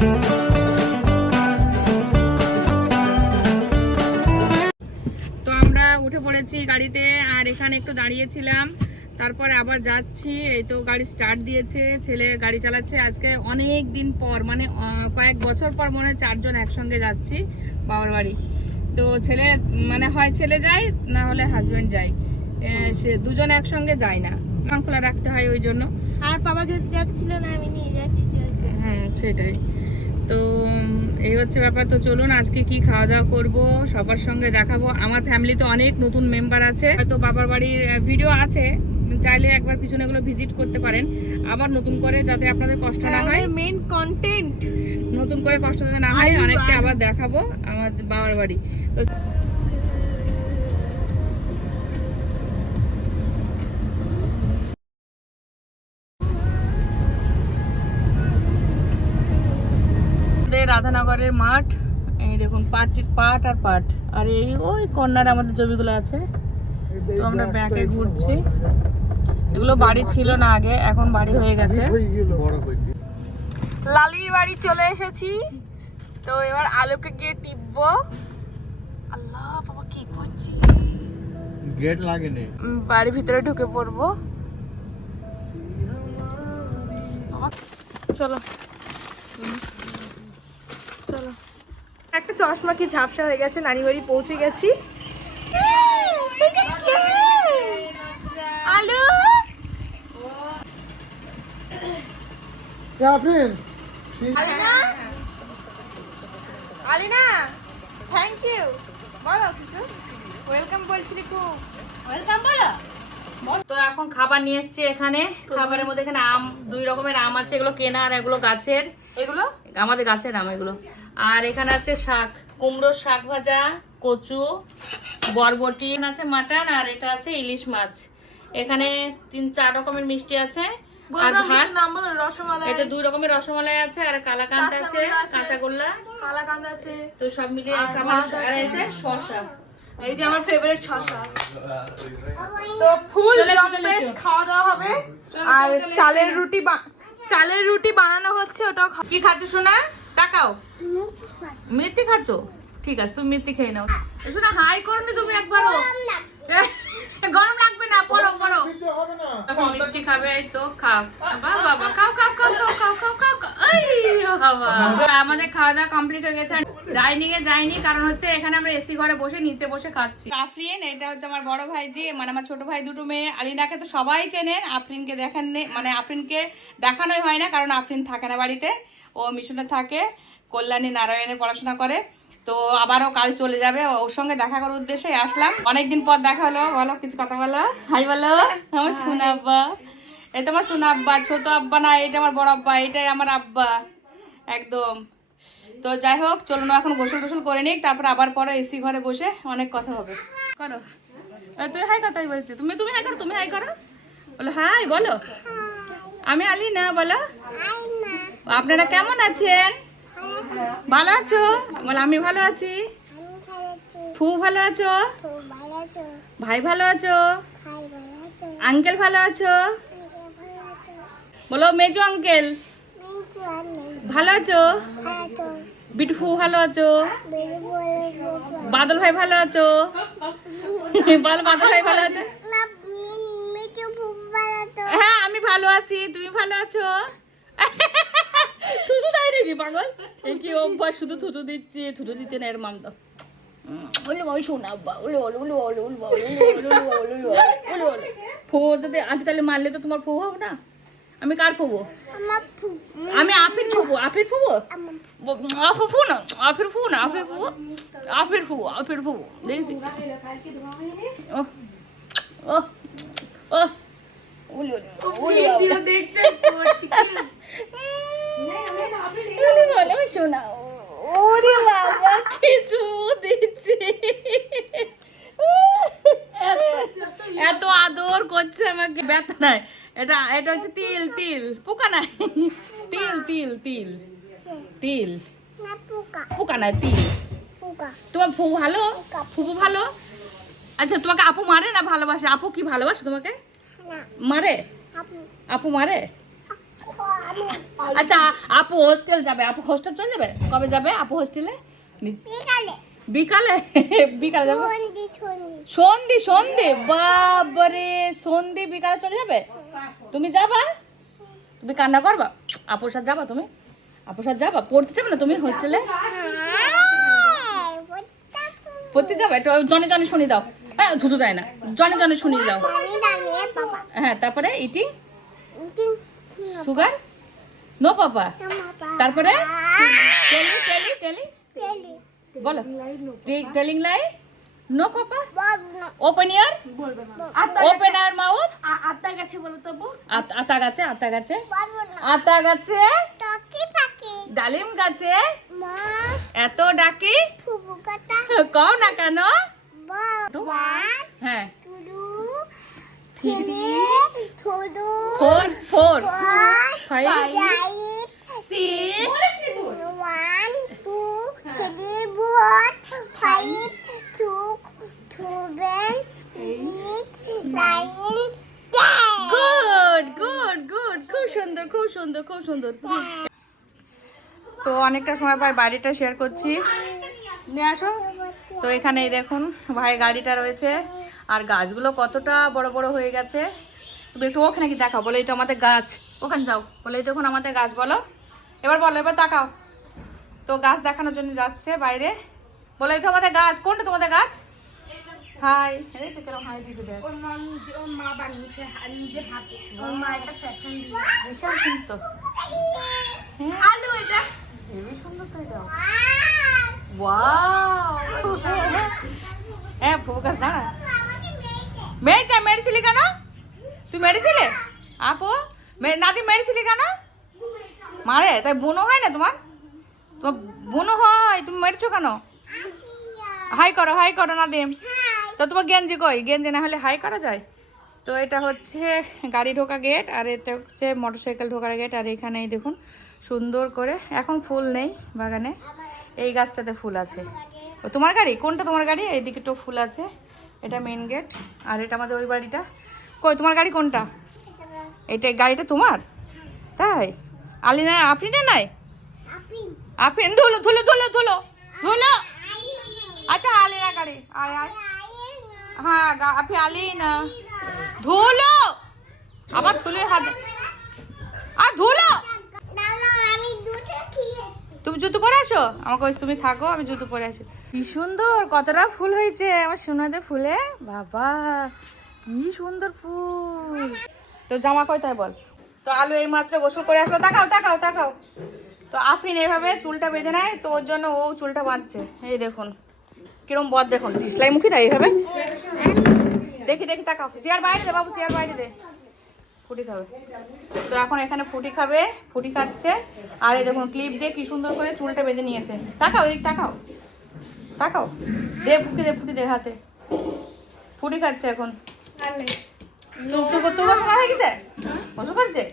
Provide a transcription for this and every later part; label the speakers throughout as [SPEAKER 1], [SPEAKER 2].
[SPEAKER 1] তো আমরা উঠে পড়েছি গাড়িতে আর এখানে একটু দাঁড়িয়েছিলাম। তারপরে আবার যাচ্ছি এই তো গাড়ি স্টার্ট দিয়েছে ছেলে গাড়ি চালাচ্ছে। আজকে অনেক দিন পর মানে কয়েক বছর পর মনে হয় চারজন একসঙ্গে যাচ্ছি বাবার বাড়ি তো ছেলে মানে হয় ছেলে যায় না হলে হাজবেন্ড যায়। সে দুজন একসঙ্গে যায় না। খোলা রাখতে হয় ওই জন্য।
[SPEAKER 2] আর বাবা যেতে যাচ্ছিল না আমি নিয়ে যাচ্ছি
[SPEAKER 1] হ্যাঁ সেটাই। তো এই হচ্ছে ব্যাপার। তো চলুন আজকে কি খাওয়া দাওয়া করব? সবার সঙ্গে দেখাবো। আমার ফ্যামিলিতে অনেক নতুন মেম্বার আছে। হয়তো বাবার বাড়ির ভিডিও আছে। চাইলে একবার পিছনে এগুলো ভিজিট করতে পারেন। আবার নতুন করে যাতে আপনাদের কষ্ট না হয়।
[SPEAKER 2] মেইন কন্টেন্ট
[SPEAKER 1] নতুন করে কষ্ট যাতে না হয় অনেককে আবার দেখাবো আমার বাবার বাড়ি। তো রাধানগরের মাঠ এই দেখুন পাট পাট আর পাট। আর এই ওই কর্নারে আমাদের জমিগুলো আছে। তো আমরা ব্যাকে ঘুরছি। এগুলো বাড়ি ছিল না আগে এখন বাড়ি হয়ে গেছে। লালির বাড়ি চলে এসেছি। তো এবার আলোকে গিয়ে টিপবো। আল্লাহ বাবা কি করছি
[SPEAKER 3] গেট লাগেনি।
[SPEAKER 1] বাড়ির ভিতরে ঢুকে পড়ব। চলো।
[SPEAKER 2] একটা চশমা কি ঝাপসা হয়ে গেছে? নানি বাড়ি পৌঁছে গেছি। আলু? আলিনা? আলিনা থ্যাংক ইউ বলো কিছু? ওয়েলকাম বলছিলি খুব। ওয়েলকাম বলো।
[SPEAKER 1] তো এখন খাবার নিয়ে এসেছি এখানে। খাবারের মধ্যে এখানে আম দুই রকমের আম আছে এগুলো কেনা আর এগুলো গাছের।
[SPEAKER 2] এগুলো?
[SPEAKER 1] আমাদের গাছের আম এগুলো। আর এখানে আছে শাক কুমড়োর শাক ভাজা কচু বরবটি এখানে আছে মাটন আর এটা আছে ইলিশ মাছ। এখানে তিন চার রকমের মিষ্টি আছে। আর ভাত
[SPEAKER 2] নাম রসমালাই।
[SPEAKER 1] এতে দুই রকমের রসমালাই আছে আর কালাকান্দ আছে
[SPEAKER 2] কাঁচাগোল্লা আছে। কালাকান্দ আছে।
[SPEAKER 1] তো সব মিলিয়ে
[SPEAKER 2] আছে।
[SPEAKER 1] শসা।
[SPEAKER 2] এই যে আমার ফেভারিট শসা। তো ফুল জম্পেশ খাওয়া দাওয়া হবে। আর
[SPEAKER 1] চলো, চলো,
[SPEAKER 2] চালের রুটি চালের রুটি বানানো হচ্ছে ওটাও
[SPEAKER 1] কি খাচ্ছ শোনা ঠিক আছে তুমি খেয়ে নাও। হাই করো না তুমি গরম লাগবে। না পড়ো পড়ো। মিষ্টি খাবে তো খাও। বাবা খাও খাও খাও খাও খাও খাও আমাদের খাওয়া দাওয়া কমপ্লিট হয়ে গেছে। ডাইনিং এ যাইনি কারণ হচ্ছে এখানে আমরা এসি ঘরে বসে নিচে বসে খাচ্ছি। আফরিন এটা হচ্ছে আমার বড় ভাই যে মানে আমার ছোট ভাই দুটো মেয়ে। আলিনাকে তো সবাই চেনেন আফরিনকে দেখেন মানে আফরিনকে দেখানোই হয় না কারণ আফরিন থাকে না বাড়িতে। ও মিশনে থাকে কল্যাণী নারায়ণে পড়াশোনা করে। তো আবারও কাল চলে যাবে। ওর সঙ্গে দেখা করার উদ্দেশ্যে আসলাম। অনেকদিন পর দেখা হলো। বলো কিছু কথা বলো। হাই বলো। আমার সোনা আব্বা। এটা আমার সোনা আব্বা ছোট আব্বা না এটা আমার বড় আব্বা এটাই আমার আব্বা। একদম। তো যাই হোক চলুন এখন গোসল টোসল করে নিক তারপর আবার পরে এসি ঘরে বসে অনেক কথা হবে। করো। তুই হাই কথাই বলছি। তুমি তুমি হাই করো তুমি হাই করো। বলো হাই বলো। আমি আলি না বলো। আপনারা কেমন আছেন? ভালো আছো? বল আমি ভালো আছি। ফু ভালো আছো? ভাই ভালো আছো? আঙ্কেল ভালো আছো? বলো মেজো আঙ্কেল। ভালো আছো? বিটু ফু ভালো আছো? বাদল ভাই ভালো আছো? বল বাদল ভাই ভালো আছো। হ্যাঁ আমি ভালো আছি। তুমি ভালো আছো? থুতু দেয় নাকি পাগল কি অভ্যাস শুধু থুতু দিচ্ছে থুতু দিতে না এর মাম তো আমি তাহলে মারলে তো তোমার ফো হব না আমি কার ফোবো আমি আফির ফোবো আফির ফুবো আফু ফু না আফির ফু না আফির ফুবো আফির ফুবো আফির ফোবো দেখছি ও ও ও
[SPEAKER 2] দেখছে
[SPEAKER 1] নাই। এটা এটা হচ্ছে তিল তিল। পোকা নাই। তিল তিল তিল। তিল। পোকা নাই, তিল। তোমার ফু ভালো? ফুপু ভালো? আচ্ছা তোমাকে আপু মারে না ভালোবাসে? আপু কি ভালোবাসে তোমাকে? মারে? আপু মারে? আচ্ছা আপু হোস্টেল যাবে। আপু হোস্টেল চলে যাবে? কবে যাবে আপু হোস্টেলে বিকালে বিকালে বিকালে যাব? সন্ধি সন্ধি। বাবারে সন্ধি? বিকালে চলে যাবে? তুমি যাবা? তুমি কান্না করবা? আপুর সাথে যাবা তুমি? আপুর সাথে যাবা? পড়তে যাবে না তুমি হোস্টেলে পড়তে যাবে? একটু জনে জনে শুনি দাও। হ্যাঁ ধুতু দেয় না। জনে জনে শুনি দাও। হ্যাঁ তারপরে ইটিং সুগার নো পাপা তারপরে? টেলি টেলি টেলি বলো। Telling lie no. Papa open your open your mouth
[SPEAKER 2] আত্মা গাছে বলো তো বউ।
[SPEAKER 1] আতা গাছে আতা গাছে? আতা গাছে? ডালিম গাছে? এত ডাকি? কও না কেন? হ্যাঁ। ফোর সুন্দর, খুব সুন্দর। তো অনেকটা সময় পর বাড়িটা শেয়ার করছি। নিয়ে আসো। তো এখানে দেখুন, ভাই গাড়িটা রয়েছে। আর গাছগুলো কতটা বড় বড় হয়ে গেছে। তুমি একটু ওখানে কি দেখাও, বলে এটা আমাদের গাছ। ওখানে যাও, বলে দেখুন আমাদের গাছ, বলো। এবার বলো, এবার তাকাও। তো গাছ দেখানোর জন্য যাচ্ছে বাইরে। বলে তো আমাদের গাছ, কোনটা তোমাদের গাছ? হাই তো কেরম হাই দিতে দেখ
[SPEAKER 2] ওর মা নিজে ওর মা বানিয়েছে নিজে হাতে ওর মা একটা ফ্যাশন দিয়ে
[SPEAKER 1] বিশাল সুন্দর হ্যাঁ
[SPEAKER 2] আলু এটা
[SPEAKER 1] হেবি সুন্দর তো এটা ওয়াও হ্যাঁ ফোকাস দাঁড়া মেরেছে মেরেছিলি কেন তুই মেরেছিলে আপু নাতি মেরেছিলি কেন মারে তাই বুনো হয় না তোমার তোমার বুনো হয় তুমি মেরেছো কেন হাই করো হাই করো নাদিম তো তোমার গেঞ্জি কই? গেঞ্জি না হলে হাই করা যায়? তো এটা হচ্ছে গাড়ি ঢোকা গেট আর এটা হচ্ছে মোটরসাইকেল ঢোকার গেট আর এখানেই দেখুন, সুন্দর করে, এখন ফুল নেই বাগানে। এই গাছটাতে ফুল আছে। ও, তোমার গাড়ি? কোনটা তোমার গাড়ি? এইদিকে তো ফুল আছে। এটা মেন গেট আর এটা আমাদের ওই বাড়িটা। কই, তোমার গাড়ি কোনটা? এটা গাড়িটা তোমার? তাই? আলিনা আপনি না নাই? আপনি ধুলো ধুলো ধুলো ধুলো ধুলো। আচ্ছা আলিনা গাড়ি। আয় আয়। আলি না। ধুলো! আবার ধুলে হাত আর ধুলো!
[SPEAKER 4] আমি দুটো খেয়েছি
[SPEAKER 1] তুমি জুতো পরে আসো আমাকে বলছি তুমি থাকো, আমি জুতো পরে আসি কি সুন্দর, কতটা ফুল হয়েছে। আমার সোনাতে ফুলে, বাবা, কি সুন্দর ফুল। তো জামা কয় তাই বল? তো আলু এই মাত্র গোসল করে আসলো। তাকাও তাকাও তাকাও। তো আফরিন এভাবে চুলটা বেঁধে নেয়, তো ওর জন্য ও চুলটা বাঁধছে। এই দেখুন। কিরম বদ দেখুন ডিসলাই মুখী তাই এইভাবে? দেখি দেখি তাকাও। চেয়ার বাইরে দে বাবু চেয়ার বাইরে দে। ফুটি খাবে। তো এখন এখানে ফুটি খাবে ফুটি খাচ্ছে। আর এই দেখুন ক্লিপ দিয়ে কি সুন্দর করে চুলটা বেঁধে নিয়েছে। তাকাও এদিক তাকাও। তাকাও। দে ফুটি দে ফুটি দে হাতে। ফুটি খাচ্ছে এখন। হয়ে গেছে? গোসল করছে?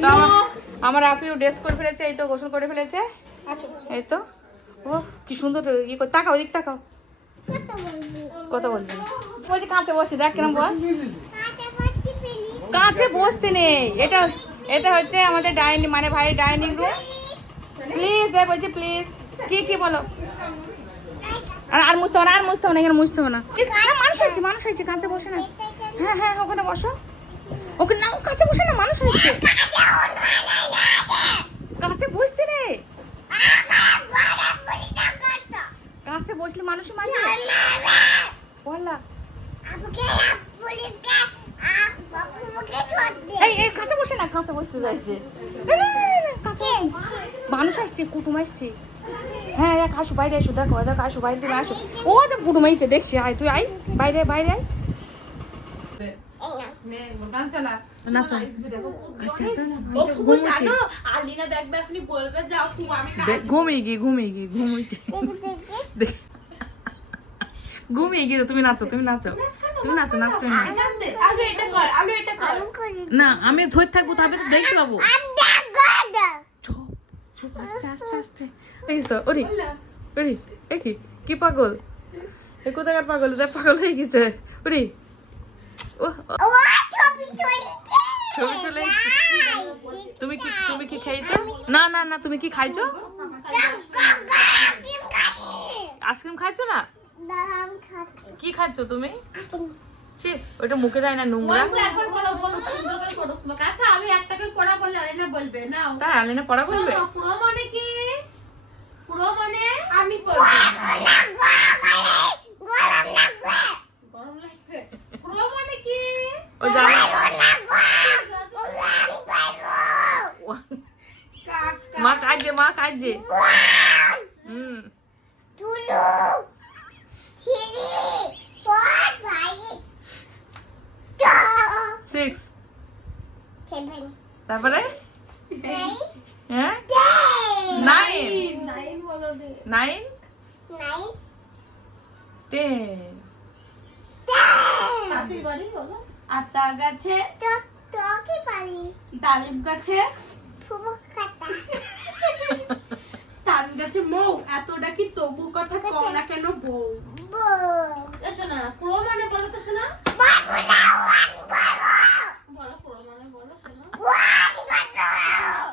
[SPEAKER 1] তো আমার- আমার আপিও ড্রেস করে ফেলেছে এই তো গোসল করে ফেলেছে।
[SPEAKER 2] আচ্ছা।
[SPEAKER 1] এই তো। ও কি সুন্দর ইয়ে করে তাকাও এদিক তাকাও। কত বলবি বলছি কাঁচে বসে দেখ কিরম বল।
[SPEAKER 4] কাঁচা
[SPEAKER 1] বসতে নেই। এটা এটা হচ্ছে আমাদের ডাইনিং মানে ভাই ডাইনিং রুম। প্লিজ এ বলছি প্লিজ। কি কি বলো? আর আর মুছতে হবে না আর মুছতে হবে না এখানে মুছতে হবে না। ইস, মানুষ হয়েছে মানুষ হয়েছে কাছে বসে না। হ্যাঁ হ্যাঁ ওখানে বসো। ওকে না কাছে বসে না মানুষ হয়েছে কাছে বসতে নেই এই এই কাছে বসে না কাছে বসতে যাইছে না, না, না, না, না, কাছে মানুষ আসছে কুটুম আসছে। হ্যাঁ দেখ আসো বাইরে আসো দেখো দেখো আসো বাইরে তুমি আসো। ও তো কুটুম আইছে দেখছি আয় তুই আয়। বাইরে বাইরে আয়। ঘুমিয়ে গিয়ে। ঘুমিয়ে গিয়ে ঘুমিয়েছে। ঘুমিয়ে গিয়ে তুমি নাচো তুমি নাচো। তুমি নাচো নাচ করে না আমি ধরে থাকব তবে তো দেখতে পাবো। আস্তে আস্তে আস্তে। এই তো ওরে ওরে এ কি কি পাগল? এ কোথাকার পাগল? এটা পাগল হয়ে গেছে। ওরে ও
[SPEAKER 4] ছবি চলে
[SPEAKER 1] তুমি কি তুমি কি খেয়েছো না না না তুমি কি খাইছো? আইসক্রিম খাচ্ছ না? কি খাচ্ছ তুমি? ছি ওটা মুখে দেয় না নোংরা।
[SPEAKER 2] একবার বলো বলো সুন্দর করে করো আচ্ছা আমি একটা করে পড়া বললে বলবে নাও।
[SPEAKER 1] তাই আলেনা পড়া বলবে?
[SPEAKER 2] পুরো মানে কি? পুরো মানে? আমি পড়ব
[SPEAKER 4] গরম লাগবে।
[SPEAKER 2] গরম লাগবে পুরো মানে কি?
[SPEAKER 1] ও জানে। মা কাজে মা কাজে হুম। সিক্স তারপরে?
[SPEAKER 4] নাইন
[SPEAKER 1] নাইন টেন
[SPEAKER 2] আতা গাছে? ডালিম গাছে?
[SPEAKER 4] ফুবু
[SPEAKER 2] তান গাছে মৌ। এতটা কি তবু কথা কও না কেন বউ? শোনা পুরো মানে বলো তো শোনা
[SPEAKER 4] বাবুলা ওয়ান বলো
[SPEAKER 2] বলো পুরো মানে বলো শোনা
[SPEAKER 4] ওয়ান বলো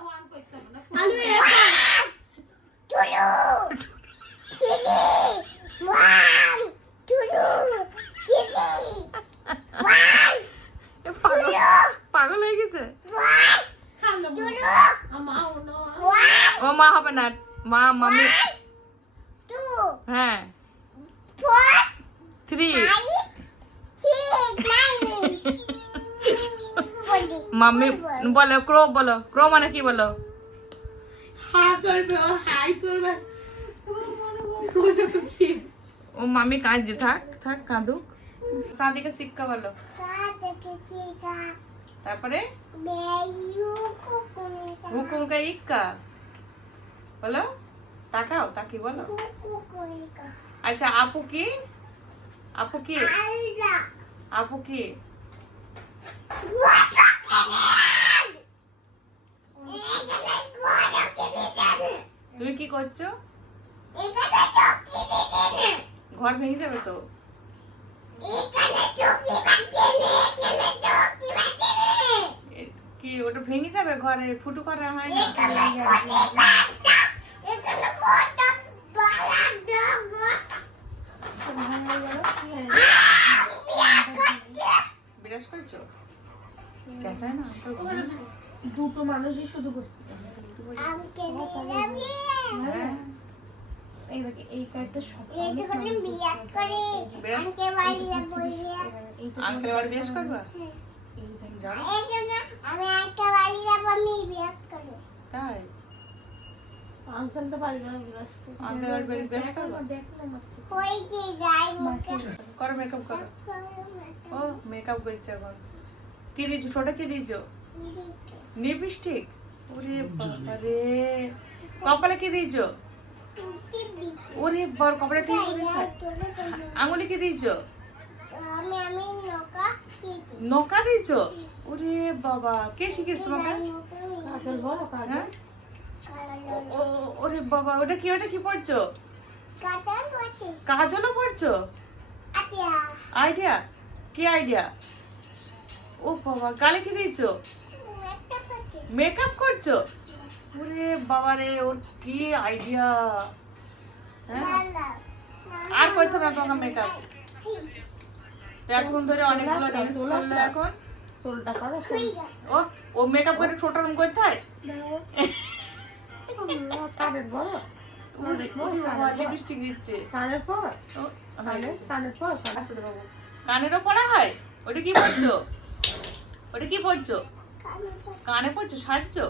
[SPEAKER 2] ওয়ান করতে হবে না আলু এখন
[SPEAKER 4] টুলু থ্রি ওয়ান টুলু থ্রি ওয়ান
[SPEAKER 1] এ পাগল পাগল হয়ে গেছে
[SPEAKER 4] ওয়ান
[SPEAKER 2] খালো
[SPEAKER 4] টুলু
[SPEAKER 2] আমা ওনো
[SPEAKER 4] ওয়ান
[SPEAKER 1] ও মা হবে না মা মামি
[SPEAKER 4] টু
[SPEAKER 1] হ্যাঁ
[SPEAKER 4] ফোর
[SPEAKER 1] থ্রি মাম্মি বলো ক্রো বলো। ক্রো মানে কি বলো?
[SPEAKER 2] হা করবে ও
[SPEAKER 1] মামি কাঁদছে থাক থাক কাঁদুক। চাঁদিকে শিক্ষা বলো। তারপরে?
[SPEAKER 4] বেয়ু
[SPEAKER 1] হুকুম কা ইক্কা। বলো তাকাও তাকি বলো। আচ্ছা আপু কি? আপু কি? আপু কি? তুমি কি করছ? ঘর ভেঙে যাবে তো? কি, ওটা ভেঙে যাবে? ঘরে ফুটু করা হয় না
[SPEAKER 4] এখানে কোটে বাঁধতা এখানে কোটা বালা দগো
[SPEAKER 1] বিরাজ করছ? চেঁচায় না
[SPEAKER 2] দুটো মানুষই শুধু বসতে
[SPEAKER 1] হ্যাঁ।
[SPEAKER 2] এই কার্ডটা সব
[SPEAKER 1] আঙ্কেল বাড়ি বিরাজ করবা?
[SPEAKER 4] জন্য আমি আনকে বাড়ি যাব আমি
[SPEAKER 1] তাই?
[SPEAKER 2] আঙ্কেল তো না
[SPEAKER 1] আঙ্কেল করবা
[SPEAKER 4] কই কি যাই মুখে
[SPEAKER 1] করো মেকআপ করো। ও মেকআপ করছে এখন। কি দিয়েছ? ছোট কি দিয়েছ? লিপস্টিক। ওরে বাবারে কপালে কি দিয়েছ? ওরে বাবার কপালে খায়। আঙুলে কি দিয়েছ?
[SPEAKER 4] আমি আমি নৌকা
[SPEAKER 1] ওরে বাবা কে শিখিস তোমাকে?
[SPEAKER 2] কাজল কাজল।
[SPEAKER 1] হ্যাঁ? ওরে বাবা ওটা কি ওটা কি পড়ছো?
[SPEAKER 4] কাটা
[SPEAKER 1] কাজলও পড়ছো? আইডিয়া। কি আইডিয়া? ও বাবা গালে কি দিয়েছ? মেকআপ করছ। ওরে বাবা রে ওর কি আইডিয়া? হ্যাঁ? আর করতে না তোমাকে মেকআপ? এতক্ষণ ধরে অনেকগুলো রিলস করল এখন।
[SPEAKER 2] চুলটা করো
[SPEAKER 1] ও ও মেকআপ করে ছোট রুম করতে হয় কানেরও পড়া হয়? ওটা কি পড়ছো? ওটা কি পড়ছো? কানে পড়ছো? সাজছো?